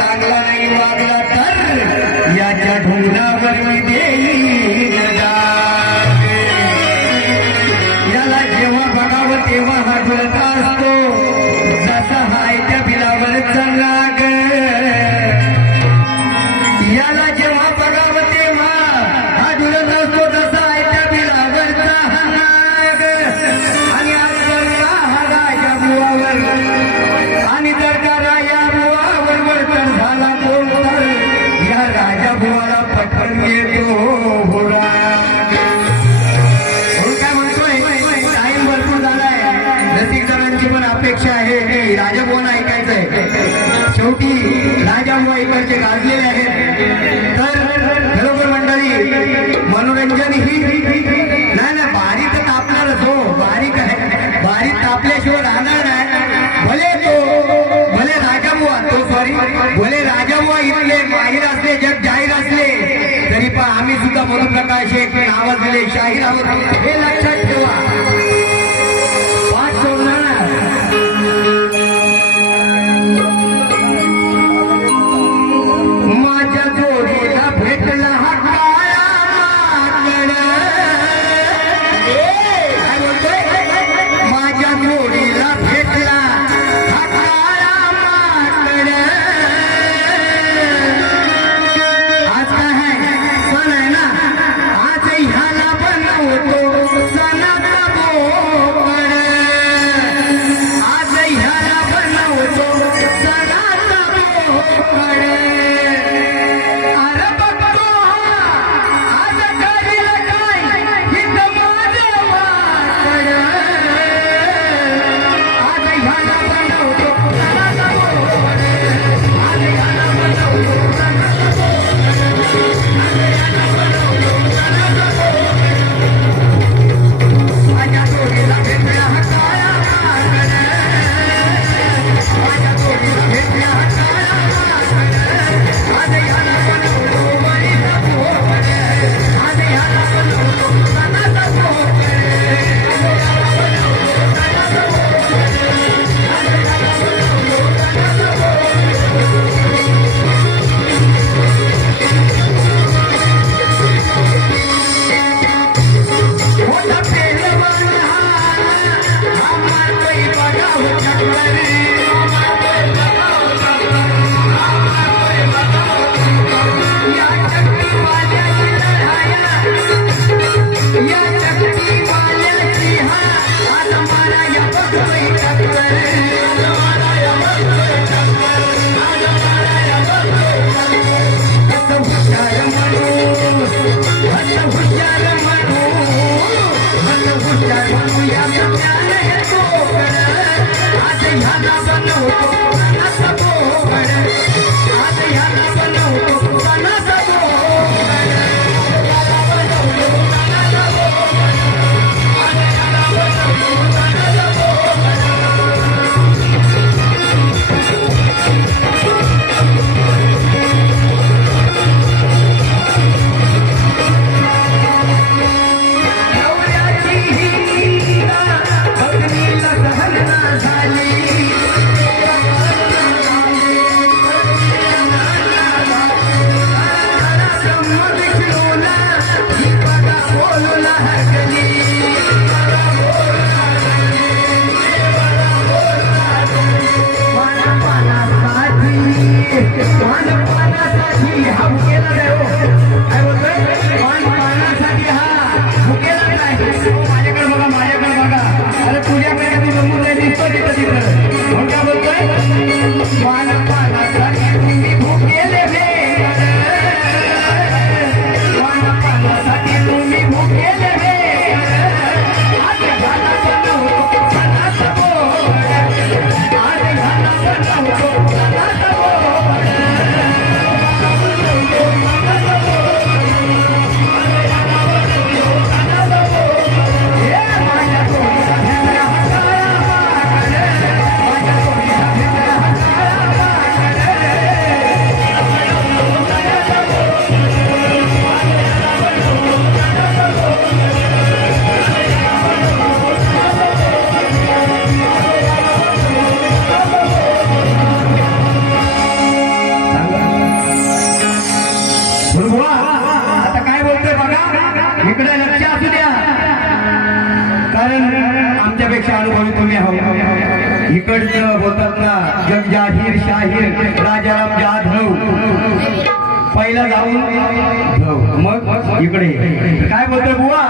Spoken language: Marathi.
लागला नाही वागला रसिकदारांची पण अपेक्षा आहे. की ऐकायचं आहे? शेवटी राजाभुवा इकडचे गाजलेले आहेत. तर खरोखर मंडळी मनोरंजन ही नाही ना बारी तर तापणारच हो. बारीक आहे बारीक तापल्याशिवाय राहणार नाही. भले तो भले राजाबुवा तो सॉरी भले राजाबुवा इथले माहीर असले जग जाहीर असले तरी पण आम्ही सुद्धा मधुप्रकाश एक नाव दिले शाहीर आहोत. हे लक्षात Thank you. इकडचं बोलतात ना शाहीर राजाराम जाधव. पहिला जाऊन मग इकडे. काय बोलतोय बुवा?